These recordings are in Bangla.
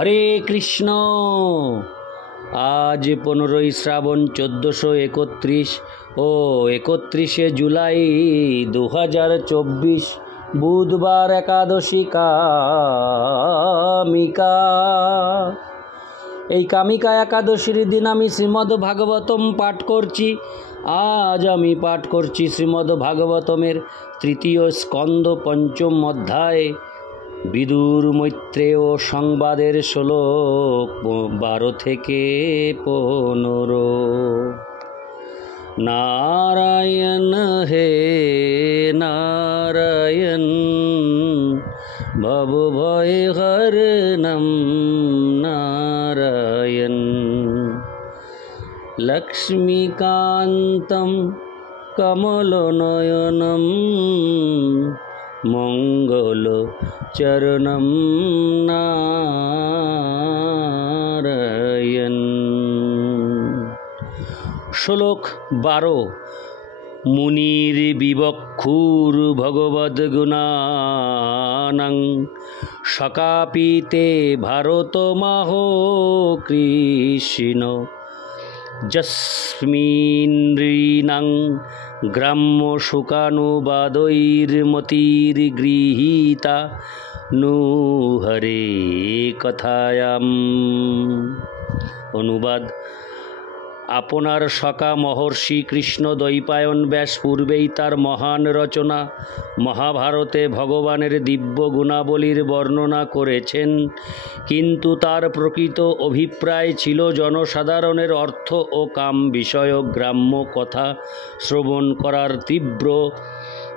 হরে কৃষ্ণ। আজ 15ই শ্রাবণ 1431 ও 31শে জুলাই 2024 বুধবার, একাদশী কামিকা। এই কামিকা একাদশীর দিন আমি শ্রীমদ্ ভাগবতম পাঠ করছি। আজ আমি পাঠ করছি শ্রীমদ্ ভাগবতমের তৃতীয় স্কন্ধ পঞ্চম অধ্যায় বিদুর মৈত্রেয় সংবাদের শ্লোক 12 থেকে 15। নারায়ণ হে নারায়ণ ভব ভয় হরণম নারায়ণ লক্ষ্মীকান্তম কমলনয়নম মঙ্গল চরণম নারায়ণ। শ্লোক 12। মুনির বিবক্ষুর ভগবদ্গুণানাং সকাপিতে ভারতমাহো কৃষ্ণ যস্মিন্নৃণাং গ্রাম্য শুকানুবাদৈর্মতির্গৃহীতা নু হরে কথায়াম। অনুবাদ: আপনার সকা মহর্ষি কৃষ্ণ দ্বৈপায়ন ব্যাস পূর্বেই তার মহান রচনা মহাভারতে ভগবানের দিব্য গুণাবলীর বর্ণনা করেছেন, কিন্তু তার প্রকৃত অভিপ্রায় ছিল জনসাধারণের অর্থ ও কাম বিষয়ক গ্রাম্য কথা শ্রবণ করার তীব্র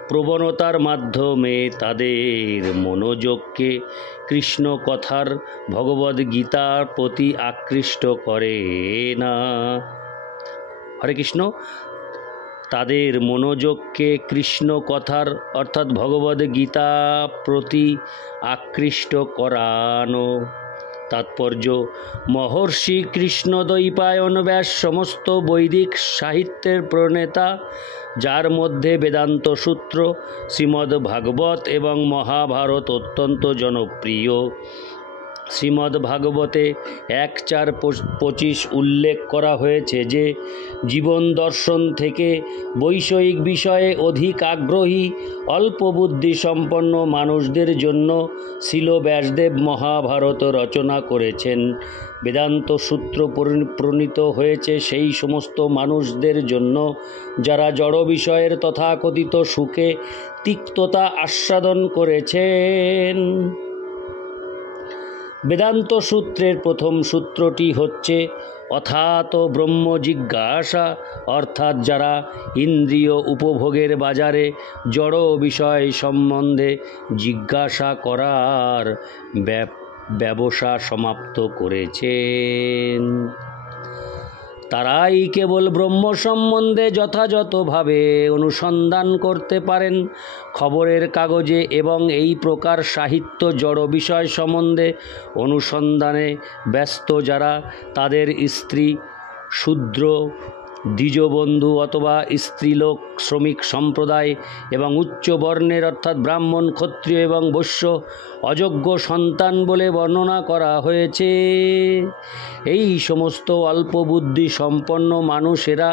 প্রবণতার মাধ্যমে তাদের মনোযোগকে কৃষ্ণ কথার ভগবদ্গীতার প্রতি আকৃষ্ট করে না। হরে কৃষ্ণ। তাদের মনোযোগকে কৃষ্ণ কথার অর্থাৎ ভগবদ্গীতা প্রতি আকৃষ্ট করানো। তাৎপর্য: মহর্ষি কৃষ্ণ দ্বৈপায়ন ব্যাস সমস্ত বৈদিক সাহিত্যের প্রণেতা, যার মধ্যে বেদান্ত সূত্র, শ্রীমদ্ ভাগবত এবং মহাভারত অত্যন্ত জনপ্রিয়। শ্রীমদ্ ভাগবতে 1:4-25 উল্লেখ করা হয়েছে যে জীবন দর্শন থেকে বৈষয়িক বিষয়ে অধিক আগ্রহী অল্প বুদ্ধি সম্পন্ন মানুষদের জন্য শ্রীল ব্যাসদেব মহাভারত রচনা করেছেন। বেদান্ত সূত্র প্রণীত হয়েছে সেই সমস্ত মানুষদের জন্য যারা জড় বিষয়ের তথাকথিত সুখে তিক্ততা আস্বাদন করেছেন। বেদান্ত সূত্রের প্রথম সূত্রটি হচ্ছে অথাত ব্রহ্ম জিজ্ঞাসা, অর্থাৎ যারা ইন্দ্রিয় উপভোগের বাজারে জড় বিষয় সম্বন্ধে জিজ্ঞাসা করার ব্যবসা সমাপ্ত করেছেন, তারাই কেবল ব্রহ্ম সম্বন্ধে যথাযথভাবে অনুসন্ধান করতে পারেন। খবরের কাগজে এবং এই প্রকার সাহিত্য জড় বিষয় সম্বন্ধে অনুসন্ধানে ব্যস্ত যারা, তাদের স্ত্রী, শূদ্র, দ্বিজবন্ধু অথবা স্ত্রীলোক, শ্রমিক সম্প্রদায় এবং উচ্চ বর্ণের অর্থাৎ ব্রাহ্মণ, ক্ষত্রিয় এবং বৈশ্য অযোগ্য সন্তান বলে বর্ণনা করা হয়েছে। এই সমস্ত অল্প বুদ্ধি সম্পন্ন মানুষেরা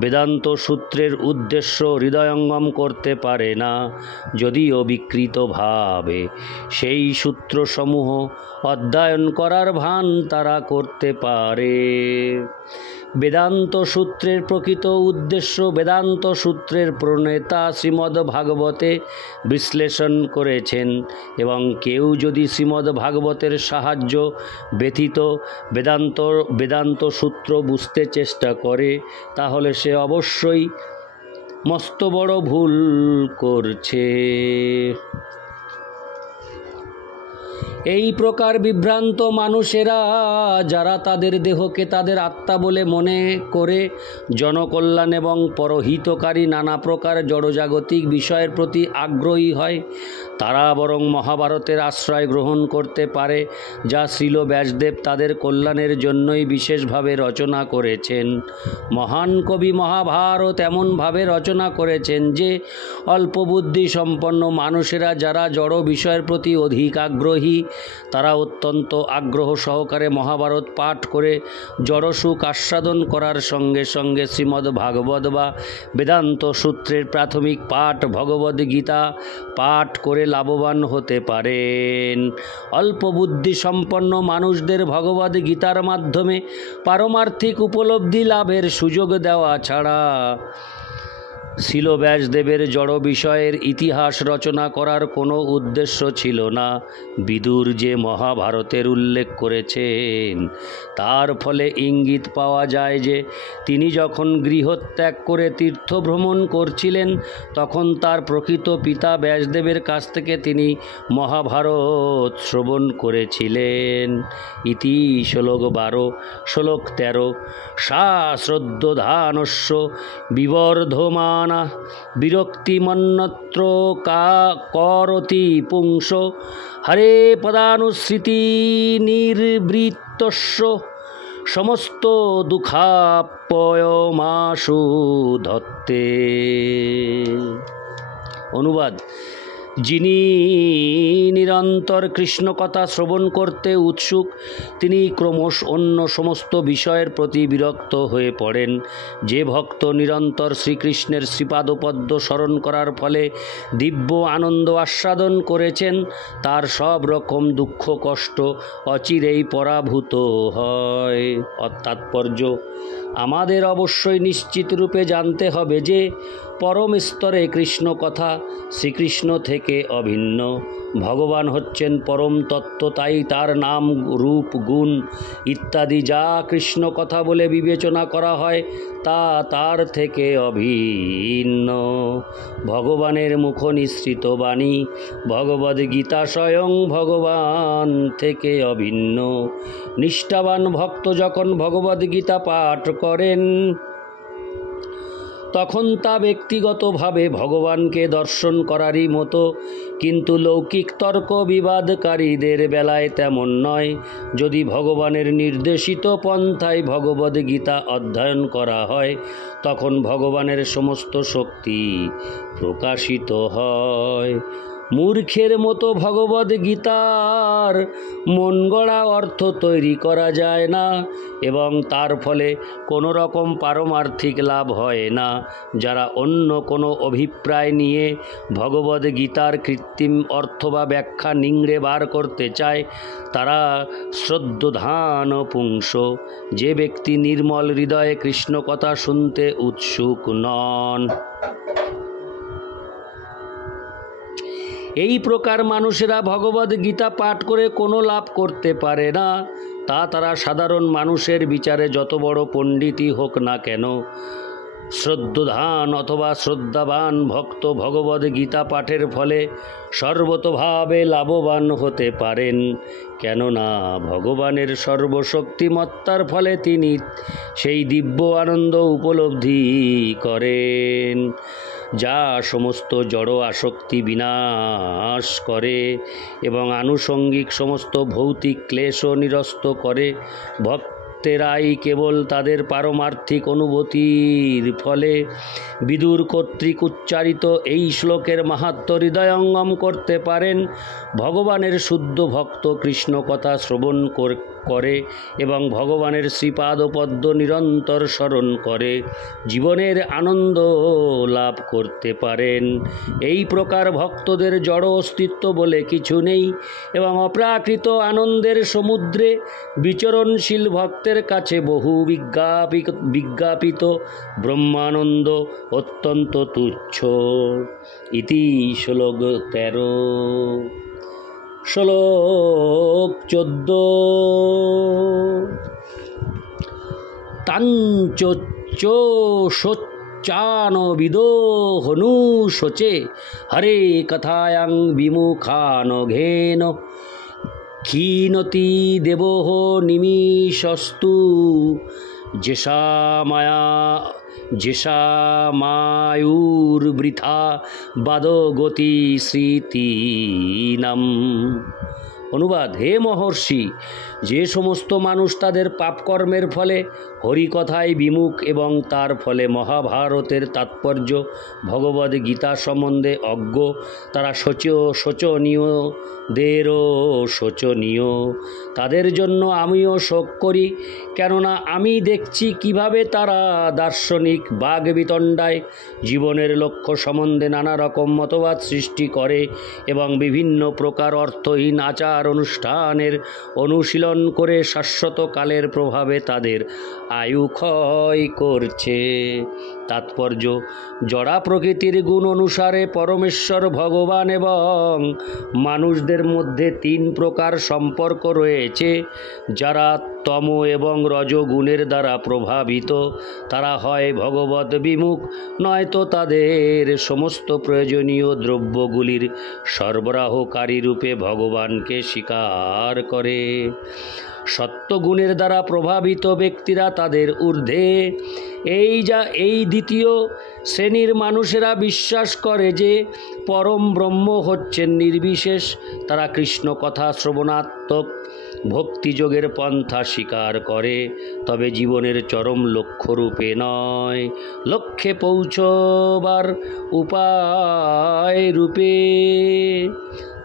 বেদান্ত সূত্রের উদ্দেশ্য হৃদয়ঙ্গম করতে পারে না, যদিও বিকৃতভাবে সেই সূত্রসমূহ অধ্যয়ন করার ভান তারা করতে পারে। বেদান্ত সূত্রের প্রকৃত উদ্দেশ্য বেদান্ত সূত্রের প্রণেতা শ্রীমদ্ ভাগবতে বিশ্লেষণ করেছেন, এবং কেউ যদি শ্রীমদ্ ভাগবতের সাহায্য ব্যতীত বেদান্ত সূত্র বুঝতে চেষ্টা করে, তাহলে সে অবশ্যই মস্ত বড় ভুল করছে। এই প্রকার বিভ্রান্ত মানুষেরা, যারা তাদের দেহকে তাদের আত্মা বলে মনে করে জনকল্যাণ এবং পরহিতকারী নানা প্রকার জড়জাগতিক বিষয়ের প্রতি আগ্রহী হয়, তারা বরং মহাভারতের আশ্রয় গ্রহণ করতে পারে, যা শ্রীল ব্যাসদেব তাদের কল্যাণের জন্যই বিশেষভাবে রচনা করেছেন। মহান কবি মহাভারত এমনভাবে রচনা করেছেন যে অল্প বুদ্ধি সম্পন্ন মানুষেরা যারা জড় বিষয়ের প্রতি অধিক আগ্রহী তারা অত্যন্ত আগ্রহ সহকারে মহাভারত পাঠ করে জড়সুখ আস্বাদন করার সঙ্গে সঙ্গে শ্রীমদ্ ভাগবত বা বেদান্ত সূত্রের প্রাথমিক পাঠ ভগবদ্গীতা পাঠ করে লাভবান হতে পারেন। অল্প বুদ্ধি সম্পন্ন মানুষদের ভগবদ্গীতার মাধ্যমে পারমার্থিক উপলব্ধি লাভের সুযোগ দেওয়া ছাড়া ছিল ব্যাসদেবের জড় বিষয়ের ইতিহাস রচনা করার কোনো উদ্দেশ্য ছিল না। বিদুর যে মহাভারতের উল্লেখ করেছেন তার ফলে ইঙ্গিত পাওয়া যায় যে তিনি যখন গৃহত্যাগ করে তীর্থভ্রমণ করছিলেন তখন তার প্রকৃত পিতা ব্যাসদেবের কাছ থেকে তিনি মহাভারত শ্রবণ করেছিলেন। ইতি শ্লোক 12। শ্লোক 13। সা শ্রদ্ধধানস্য বিবর্ধমান বিরক্তিমন্যত্র করতি পুংস হরে পদানুসৃতি নির্বৃত্তস্য সমস্ত দুঃখাপয়মাশু ধত্তে। অনুবাদ: যিনি নিরন্তর কৃষ্ণ কথা শ্রবণ করতে উৎসুক তিনি ক্রমশ অন্য সমস্ত বিষয়ের প্রতি বিরক্ত হয়ে পড়েন। যে ভক্ত নিরন্তর শ্রীকৃষ্ণের শ্রীপাদপদ্ম স্মরণ করার ফলে দিব্য আনন্দ আস্বাদন করেছেন তার সব রকম দুঃখ কষ্ট অচিরেই পরাভূত হয়। তাৎপর্য: আমাদের অবশ্যই নিশ্চিত রূপে জানতে হবে যে পরম স্তরে কৃষ্ণ কথা শ্রীকৃষ্ণ থেকে অভিন্ন। ভগবান হচ্ছেন পরম তত্ত্ব, তাই তার নাম রূপ গুণ ইত্যাদি যা কৃষ্ণ কথা বলে বিবেচনা করা হয় তা তার থেকে অভিন্ন। ভগবানের মুখ নিঃসৃত বাণী ভগবদ্গীতা স্বয়ং ভগবান থেকে অভিন্ন। নিষ্ঠাবান ভক্ত যখন ভগবদ্গীতা পাঠ করেন তখন তা ব্যক্তিগতভাবে ভগবানকে দর্শন করারই মতো, কিন্তু লৌকিক তর্ক বিবাদকারীদের বেলায় তেমন নয়। যদি ভগবানের নির্দেশিত পন্থায় ভগবদ্গীতা অধ্যয়ন করা হয় তখন ভগবানের সমস্ত শক্তি প্রকাশিত হয়। মূর্খের মতো ভগবদ্গীতার মন গড়া অর্থ তৈরি করা যায় না এবং তার ফলে কোনো রকম পারমার্থিক লাভ হয় না। যারা অন্য কোনো অভিপ্রায় নিয়ে ভগবদ্গীতার কৃত্রিম অর্থ বা ব্যাখ্যা নিংড়ে বার করতে চায় তারা শ্রদ্ধধান পুংস। যে ব্যক্তি নির্মল হৃদয়ে কৃষ্ণ কথা শুনতে উৎসুক নন, এই প্রকার মানুষেরা ভগবদ্গীতা পাঠ করে কোনো লাভ করতে পারে না। তারা সাধারণ মানুষের বিচারে যত বড় পণ্ডিতই হোক না কেন। শ্রদ্ধধান অথবা শ্রদ্ধাবান ভক্ত ভগবদ্গীতা পাঠের ফলে সর্বতোভাবে লাভবান হতে পারেন, কেননা ভগবানের সর্বশক্তিমত্তার ফলে তিনি সেই দিব্য আনন্দ উপলব্ধি করেন যা সমস্ত জড় আসক্তি বিনাশ করে এবং আনুষঙ্গিক সমস্ত ভৌতিক ক্লেশও নিরস্ত করে। ভক্তেরাই কেবল তাদের পারমার্থিক অনুভূতির ফলে বিদুর কর্তৃক উচ্চারিত এই শ্লোকের মাহাত্ম্য হৃদয়ঙ্গম করতে পারেন। ভগবানের শুদ্ধ ভক্ত কৃষ্ণ কথা শ্রবণ করে এবং ভগবানের শ্রীপাদপদ্ম নিরন্তর স্মরণ করে জীবনের আনন্দ লাভ করতে পারেন। এই প্রকার ভক্তদের জড় অস্তিত্ব বলে কিছু নেই এবং অপ্রাকৃত আনন্দের সমুদ্রে বিচরণশীল ভক্তের কাছে বহু বিজ্ঞাপিত ব্রহ্মানন্দ অত্যন্ত তুচ্ছ। ইতি শ্লোক 13। শ্লোক 14। তাঞ্চোচ্চানবিদো হনুশোচে হরে কথায়াং বিমুখানঘেন ক্ষীণতি দেবো নিমিষস্তু যেষামায়ুর্বৃথা বাদগতি স্মৃতিনাম। অনুবাদ: হে মহর্ষি, যে সমস্ত মানুষ তাদের পাপকর্মের ফলে হরিকথায় বিমুখ এবং তার ফলে মহাভারতের তাৎপর্য ভগবদ্গীতা সম্বন্ধে অজ্ঞ, তারা শোচনীয় দেরও শোচনীয়। তাদের জন্য আমিও শোক করি, কেননা আমি দেখছি কিভাবে তারা দার্শনিক বাগবিতণ্ডায় জীবনের লক্ষ্য সম্বন্ধে নানা রকম মতবাদ সৃষ্টি করে এবং বিভিন্ন প্রকার অর্থহীন আচার অনুষ্ঠানের অনুশীলন করে শাশ্বত কালের প্রভাবে তাদের আয়ু ক্ষয় করছে। তাৎপর্য: জড়া প্রকৃতির গুণ অনুসারে পরমেশ্বর ভগবান এবং মানুষদের মধ্যে তিন প্রকার সম্পর্ক রয়েছে। যারা তম এবং রজগুণের দ্বারা প্রভাবিত, তারা হয় ভগবত বিমুখ, নয়তো তাদের সমস্ত প্রয়োজনীয় দ্রব্যগুলির সরবরাহকারী রূপে ভগবানকে স্বীকার করে। সত্যগুণের দ্বারা প্রভাবিত ব্যক্তিরা তাদের ঊর্ধ্বে। এই দ্বিতীয় শ্রেণীর মানুষেরা বিশ্বাস করে যে পরম ব্রহ্ম হচ্ছেন নির্বিশেষ। তারা কৃষ্ণ কথা শ্রবণাত্মক ভক্তিযোগের পন্থা স্বীকার করে, তবে জীবনের চরম লক্ষ্যরূপে নয়, লক্ষ্যে পৌঁছবার উপায় রূপে।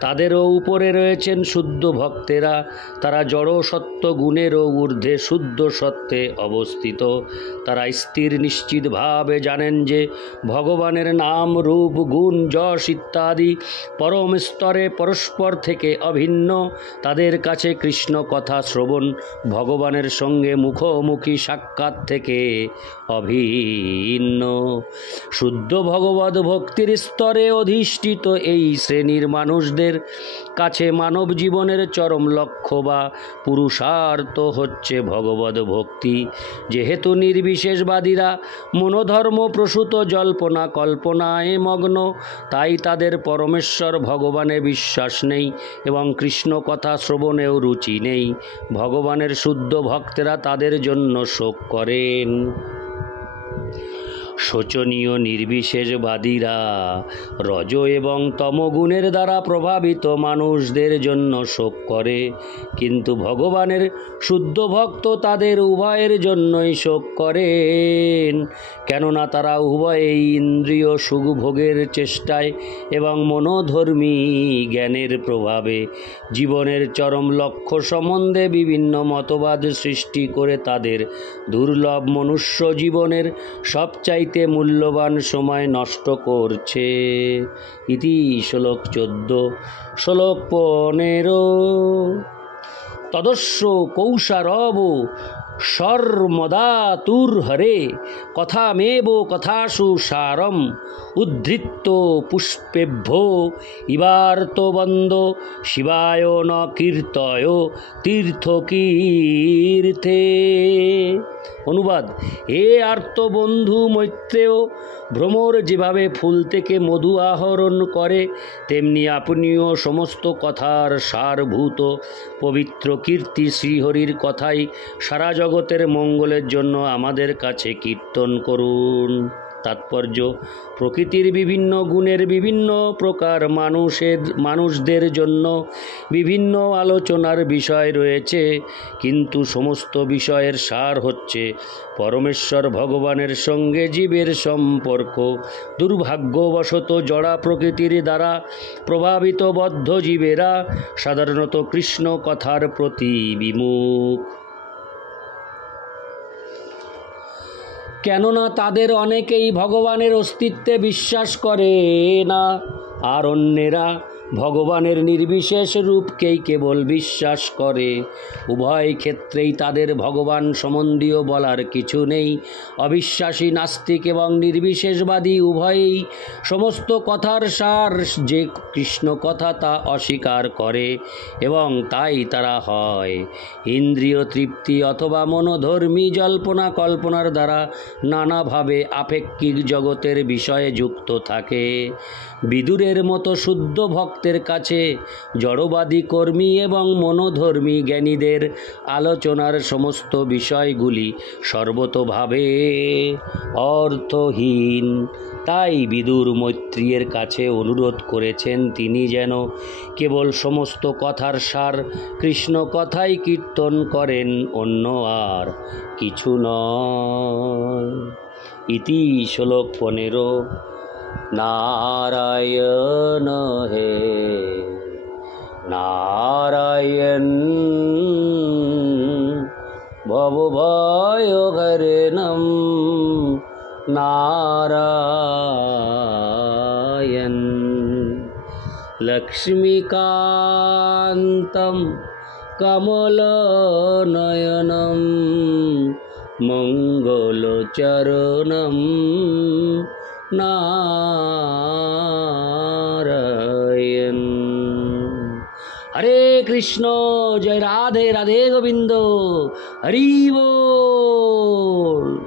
তাদেরও উপরে রয়েছেন শুদ্ধ ভক্তেরা। তারা জড় সত্য গুণেরও ঊর্ধ্বে শুদ্ধ সত্ত্বে অবস্থিত। তারা স্থির নিশ্চিতভাবে জানেন যে ভগবানের নাম, রূপ, গুণ, যশ ইত্যাদি পরম স্তরে পরস্পর থেকে অভিন্ন। তাদের কাছে কৃষ্ণ কথা শ্রবণ ভগবানের সঙ্গে মুখোমুখি সাক্ষাৎ থেকে অভিন্ন। শুদ্ধ ভগবদ ভক্তির স্তরে অধিষ্ঠিত এই শ্রেণীর মানুষদের কাছে মানব জীবনের চরম লক্ষ্য বা পুরুষার্থ হচ্ছে ভগবদ ভক্তি। যেহেতু নির্বিশেষবাদীরা মনোধর্ম প্রসূত জল্পনা কল্পনায় মগ্ন, তাই তাদের পরমেশ্বর ভগবানে বিশ্বাস নেই এবং কৃষ্ণ কথা শ্রবণেও রুচি নেই। ভগবানের শুদ্ধ ভক্তেরা তাদের জন্য শোক করেন। শোচনীয় নির্বিশেষবাদীরা রজ এবং তমগুণের দ্বারা প্রভাবিত মানুষদের জন্য শোক করে, কিন্তু ভগবানের শুদ্ধ ভক্ত তাদের উভয়ের জন্যই শোক করেন, কেননা তারা উভয়েই ইন্দ্রিয় সুখভোগের চেষ্টায় এবং মনোধর্মী জ্ঞানের প্রভাবে জীবনের চরম লক্ষ্য সম্বন্ধে বিভিন্ন মতবাদ সৃষ্টি করে তাদের দুর্লভ মনুষ্য জীবনের সবচাইতে মূল্যবান সময় নষ্ট করছে। ইতি শ্লোক 14। শ্লোক 15। তদস্য কৌশারব শর্মদাতুর্হরে কথামেব কথাসু সারম উদ্ধৃত্য পুষ্পেভ্যো ইবার্তবন্দ শিবায় ন কীর্তয় তীর্থকীর্থে। অনুবাদ: হে আর্তবন্ধু মৈত্রেয়, ভ্রমর যেভাবে ফুল থেকে মধু আহরণ করে, তেমনি আপনিও সমস্ত কথার সারভূত পবিত্র কীর্তি শ্রীহরির কথাই সারা জগতের মঙ্গলের জন্য আমাদের কাছে কীর্তন করুন। তাৎপর্য: প্রকৃতির বিভিন্ন গুণের বিভিন্ন প্রকার মানুষদের জন্য বিভিন্ন আলোচনার বিষয় রয়েছে, কিন্তু সমস্ত বিষয়ের সার হচ্ছে পরমেশ্বর ভগবানের সঙ্গে জীবের সম্পর্ক। দুর্ভাগ্যবশত জড়া প্রকৃতির দ্বারা প্রভাবিত বদ্ধ জীবেরা সাধারণত কৃষ্ণ কথার প্রতি বিমুখ, কেননা তাদের অনেকেই ভগবানের অস্তিত্বে বিশ্বাস করে না, আর অন্যেরা ভগবানের নির্বিশেষ রূপকেই কেবল বিশ্বাস করে। উভয় ক্ষেত্রেই তাদের ভগবান সম্বন্ধীয় বলার কিছু নেই। অবিশ্বাসী নাস্তিক এবং নির্বিশেষবাদী উভয়েই সমস্ত কথার সার যে কৃষ্ণ কথা তা অস্বীকার করে, এবং তাই তারা হয় ইন্দ্রিয় তৃপ্তি অথবা মনোধর্মী জল্পনা কল্পনার দ্বারা নানাভাবে আপেক্ষিক জগতের বিষয়ে যুক্ত থাকে। বিদুরের মতো শুদ্ধ ভক্তের কাছে জড়বাদী কর্মী এবং মনোধর্মী জ্ঞানীদের আলোচনার সমস্ত বিষয়গুলি সর্বতোভাবে অর্থহীন। তাই বিদুর মৈত্রেয়ের কাছে অনুরোধ করেছেন তিনি যেন কেবল সমস্ত কথার সার কৃষ্ণ কথাই কীর্তন করেন, অন্য আর কিছু নয়। ইতি শ্লোক 15। नारायण हे নারায়ণ ভবভয়হরণম নারায়ণ লক্ষ্মীকান্তম কমলনয়নম মঙ্গলচরণম নারায়ণ। হরে কৃষ্ণ, জয় রাধে রাধে গোবিন্দ, হরি বল।